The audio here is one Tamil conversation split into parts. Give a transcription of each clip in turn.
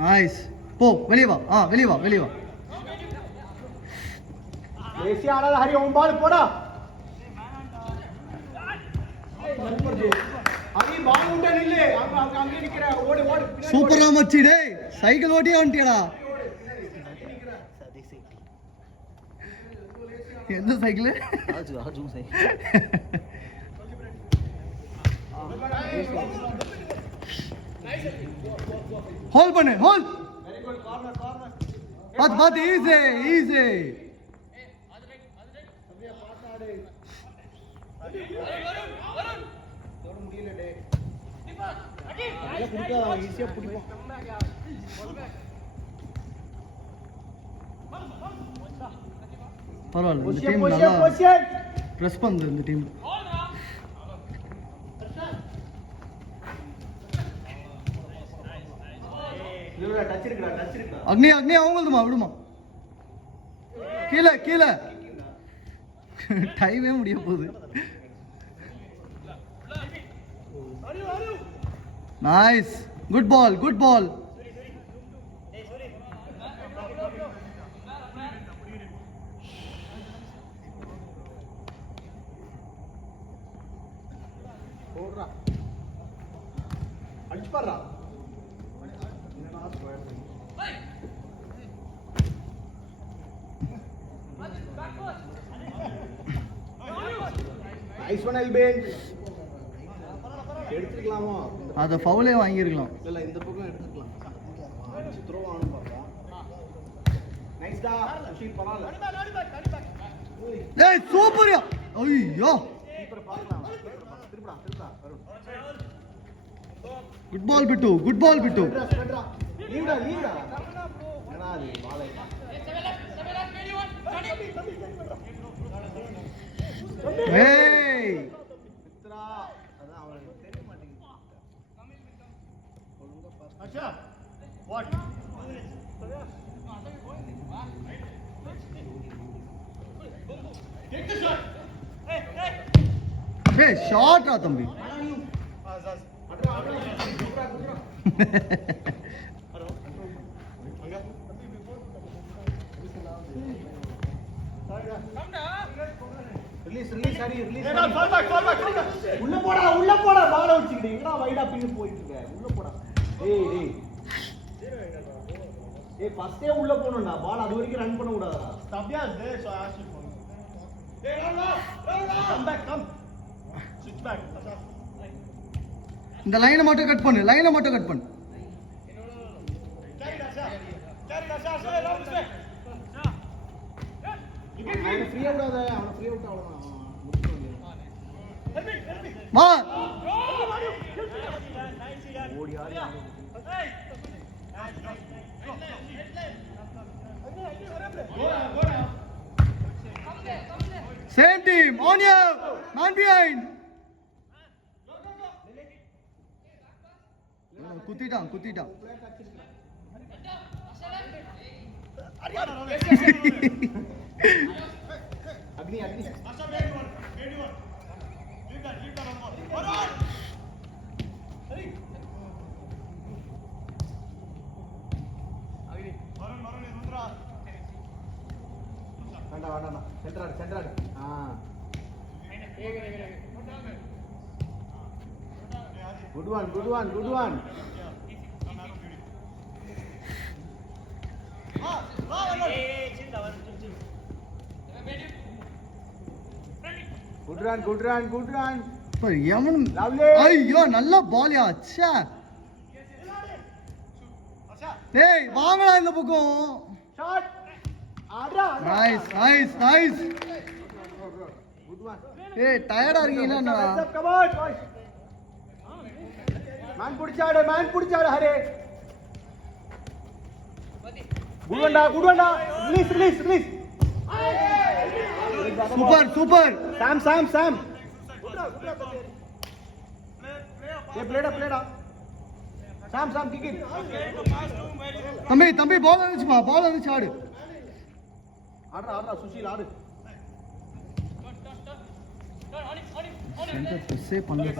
நைஸ். போ வெளியே வா. வெளியே வா, வெளியே வா. தேசிய ஆடாத ஹரி, உன் பால் போடா. ஹரி பால் உண்ட நில்லு. அங்க நிக்கிற. ஓடு ஓடு. சூப்பரா மச்சி டேய். சைக்கிள் ஓட்டியே வந்துட்டியடா. எந்த சைக்கிள்? ஆஜு சைக்கிள். ஹோல்ட் பண்ணு, hold. Very good. Corner corner. பாத்து ஈஸி ஈஸி. அது ரைட். அப்படியே பாட்டாடு. தொட முடியல டே. அடி குடிக்காத, ஈஸியா பிடிப்போம். பரவாயில்ல, இந்த டீம் நல்லா பிரஸ் பண்ணுது. இந்த டீம் அக்னி அக்னி அவங்களுதுமா, விடுமா. கீழே கீழே. டைமே முடிய போகுது. Nice. Good ball, good ball. அடிச்சு பாடுறா. நைஸ் ஒன் எல்பேன். எடுத்துக்கலாமோ? அத ஃபவுலே வாங்கியிருக்கலாம். இல்ல இந்த பக்கம் எடுத்துக்கலாம். அடிச்சு த்ரோ ஆனும் பாப்பா. நைஸ் டா. சுஷீல் பரவாயில்ல. ஏய் சூப்பர். ஐயோ கீப்பர் பாக்கலாம். திருப்படா திருப்படா. குட் பால் பிட்டு, குட் பால் பிட்டு. லீவ்டா லீவ்டா. என்னடா அது பால். ஏய் மித்ரா, அதான் அவனுக்கு தெரிய மாட்டேங்குது. ஒழுங்கா பாஸ். அச்சா வாட். Take the shot. ஏய் ஷாட்டா தம்பி. அட்ரா அட்ரா குட்ரா குட்ரா. ஹலோ அங்க release release Hari release. Fall back உள்ள போடா பால வச்சிக்கிட்டு எங்கடா வைடா பின்னு போயிட்டு இருக்க. உள்ள போடா. ஏய் ஃபர்ஸ்டே உள்ள போணும்டா. பால் அது வரைக்கும் ரன் பண்ண கூடாதா? ஸ்டப்யாஸ் தே சோ ஆஷ் பண்ணு. டேய் ரன் கம் பேக் கம். ஸ்விட்ச் பேக். இந்த லைனை மட்டும் கட் பண்ணு, லைனை மட்டும் கட் பண்ணு. கேரிடா சார் சே ரவுண்ட் ஸ்டே. அவனை ஃப்ரீயா விடாத. அவனை ஃப்ரீயா விட்டு அவ்வளவுதான். வா. ஓடி ஆடி. Same team on you. man behind. குத்திட்டான். அக்னி வேண்டாம் சென்ட்ராடு. Good one. Good run. எவனும் ஐயோ நல்ல பால்யா. அச்சா டேய் வாங்கடா இந்த பக்கம். ஷாட். ஆடுடா. நைஸ். Good one. ஏய் டயர்டா இருக்கீங்களா? Come on boys. மேன் புடிச்சாடு ஹரே. குட் ஒன்டா. ரிலீஸ். சூப்பர். சாம். ஏ பிளேடா. Sam kick it. தம்பி பால் வந்துச்சு ஆடு. ஆடுறா சுஷீல் ஆடு. சென்டர் ப்ரெஸ்ஸே பண்ணல.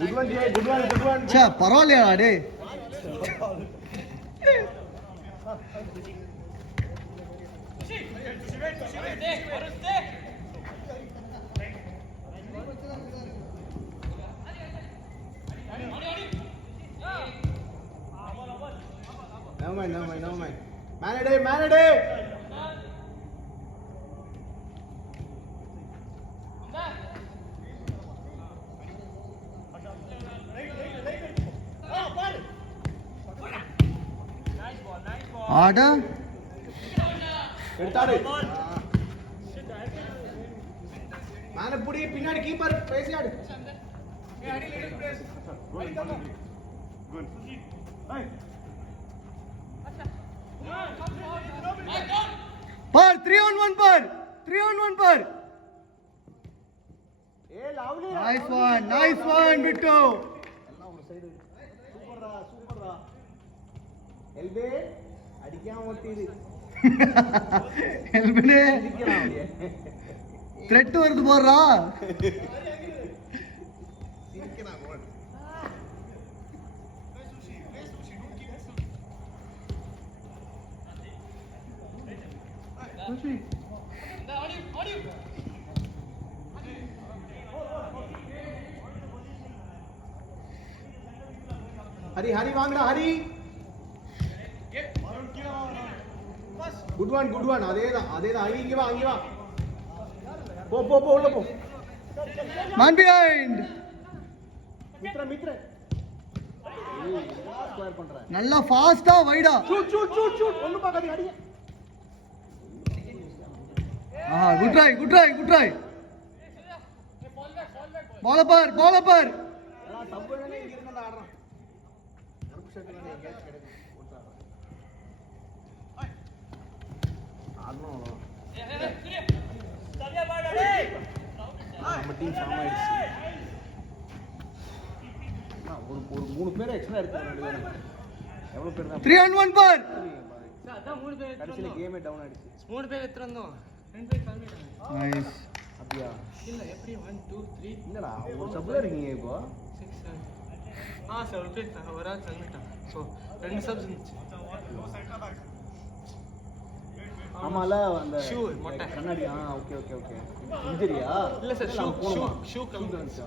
Good one J, good one, good one. ச்சே பரவாயில்லையா டேய். Never mind, never mind, never mind. Man a day. ஆடா எடுத்தாடு. மேன புடி, பின்னாடி கீப்பர் பேசி ஆடு. पर 3-on-1 पर 3-on-1 पर ஏ லவ்லி. Nice one Bittu. எல்லாம் ஒரு சைடு. சூப்பர்ரா. எல்பே அடிக்காம ஓட்டிரு. எல்பே அடிக்கலாம் அப்படியே. த்ரெட் வருது போறா. சிரிக்கறான் கோல். खुशी ஹரி வாங்கடா ஹரி. Good one. அதேதான். அங்க வா. போ உள்ள போ. man behind. மித்ர ஸ்கொயர் பண்ற. நல்லா ஃபாஸ்டா வைடா. ஷூட் ஒண்ணு பாக்காதீங்க அடிங்க. Good try. बॉल पर நான் தப்புனே இங்க இருந்து ஆடுறேன். கருப்பு ஷர்ட் தானே எங்க கிடைக்கும் போட்டு ஆடுறேன். ஆடணும். நம்ம டீம் ஃபார்ம் ஆயிடுச்சு. ஒரு 3 பேர் எக்ஸ்ட்ரா எடுத்துறாங்க. எவ்வளவு பேர் தான் 3-on-1 पर அதான் 3 பேர் கடைசில கேமே டவுன் ஆயிடுச்சு. 3 பேர் எத்துறோம் 2 பேர் கம்மிட்டாங்க नाइस. அப்படியா? இல்ல எப்படி 1 2 3 இல்லடா ஒரு சப்ல இருக்கீங்க இப்போ. 6 7 7 பேர் ஒரு ஆள் கம்மிட்டாங்க. சோ 2 சப்ஸ் இருந்துச்சு. ஆமால அந்த Shoe, மொட்டை. கண்ணாடி. ஓகே இன்ஜரியா? இல்ல சார் ஷூ கம்மி வந்துச்சு.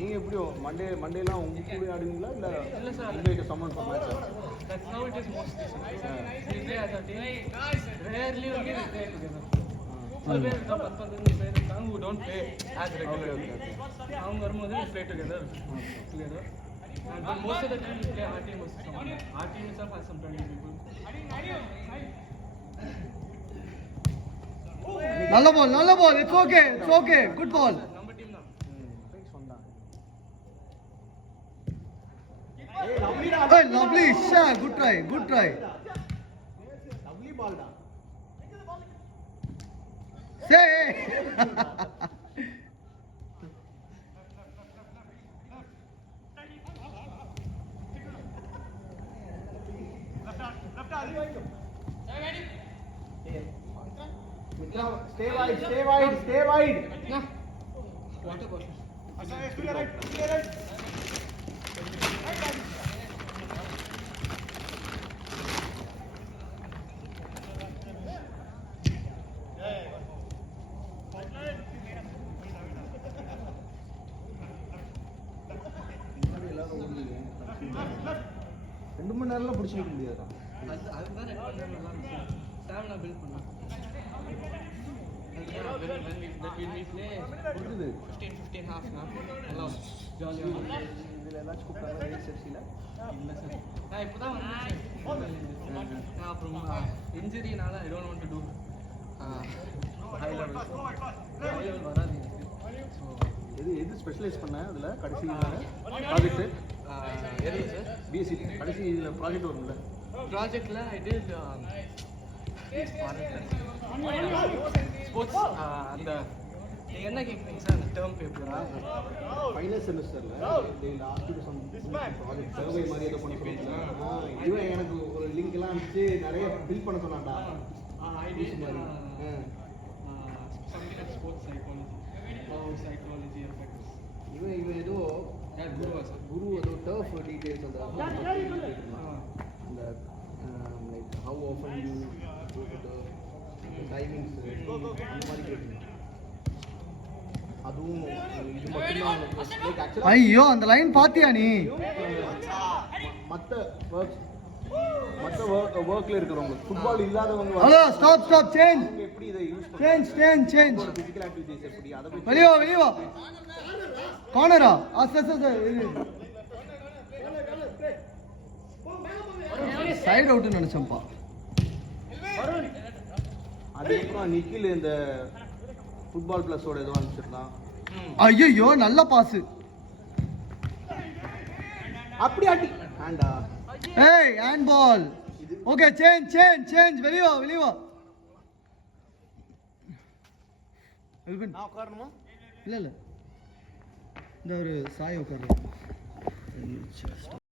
நீங்க எப்படி மண்டேலாம் உங்க கூட ஆடுவீங்களா இல்ல sir. உங்களுக்கு summon for match? That's how it is mostly. We play as a team. Rarely we play together. Some players are 15 players who don't play as regularly. हम வரும்போது we play together. And but most of the time we play our team versus someone. Our team itself has some 20 people. நல்ல ball. It's okay. Good ball. நம்ம டீம் தான். ஏய் லவ்லிடா. Hey, lovely shot. Good try. Lovely பால்டா. Say. Mitra, stay wide. Na. What about it? Clear right. ரெண்டு மணி நேரம்லாம் பிடிச்சிக்க முடியாதா? அதுதான் ஸ்டாமினா பில்ட் பண்ணலாம். when we play புரியுது. 15 half na hello jolly இதுல ஏதாச்சும் கூப்பிட்டாங்க ரிசெப்ஷன்ல? இல்ல சார் நான் இப்போதான் வந்தேன். நான் அப்புறம் இன்ஜுரினால I don't want to do high level வராது எனக்கு. ஸோ எது ஸ்பெஷலைஸ் பண்ண அதுல கடைசி ப்ராஜெக்ட் எது சார் பிஎஸ்சி கடைசி இதுல ப்ராஜெக்ட் வரும்ல? ப்ராஜெக்ட்ல I did ஸ்போர்ட்ஸ் அந்த நீங்க என்ன கேட்குறீங்க சார் அந்த டேர்ம் பேப்பரா? ஃபைனல் செமஸ்டர்ல they will ask you to some project survey மாதிரி ஏதோ பண்ண சொல்றாங்க. இவன் எனக்கு ஒரு லிங்க் எல்லாம் அனுப்பிச்சு நிறைய ஃபில் பண்ண சொன்னான்டா. ID something like sports psychology, how psychology affects. இவன் ஏதோ குரு ஏதோ டர்ஃப் டீடைல்ஸ் அந்த like how often you go to the timings அந்த மாதிரி கேட்குறேன். அதுவும் இது மட்டும்தான் லைக் ஆக்சுவலாக ஐயோ அந்த லைன் பாத்தியா நீ? மற்ற ஒர்க்ல இருக்கிறவங்க ஃபுட்பால் இல்லாதவங்க ஹலோ ஸ்டாப் ஸ்டாப் சேஞ்ச் அவங்க எப்படி இதை யூஸ் சேஞ்ச் ஃபிசிக்கல் ஆக்டிவிட்டிஸ் எப்படி அதை பத்தி வெளிய வா கார்னரா சைடு அவுட் நினைச்சேன்ப்பா. அதுக்கப்புறம் நிக்கில் இந்த ஃபுட்பால் பிளஸோட ஏதோ அனுப்பிச்சிருந்தான். ஐயோ நல்ல பாஸ். அப்படி ஆட்டி ஹேண்டா. ஏய் ஹேண்ட் பால். ஓகே சேஞ்ச் வெளிய வா. அல்பின் நான் உட்காரணுமா? இல்ல இந்த ஒரு சாய் உட்காரு.